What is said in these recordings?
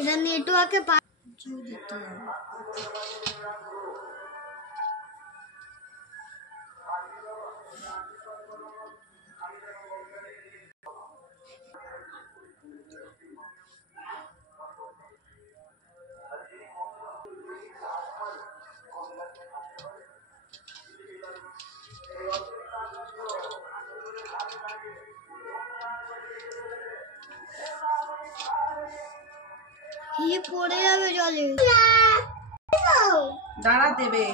এটা নেটওয়ার্কে জোর দিতে হবে। কি পড়ে যাবে জলে, দাঁড়া দেবে।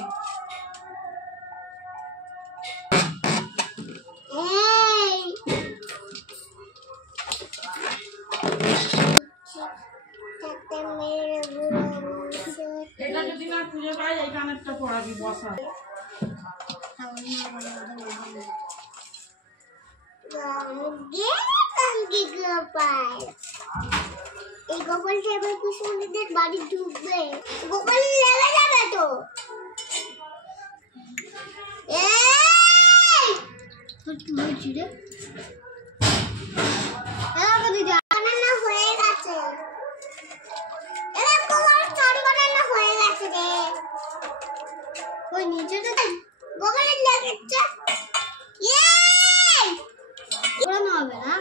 এটা যদি না খুঁজে পাই এই কানেরটা পড়াবি বসা। এই গোপাল সাহেবের কুসুমদের বাড়ি ঢুকবে, গোপাল লেগে যাবে তো। কি হয়েছে রে? বানানো হয়ে গেছে, বানানো হয়ে গেছে রে। ওই নিচেটা গোপালের লেগেছে, ওড়ানো হবে না।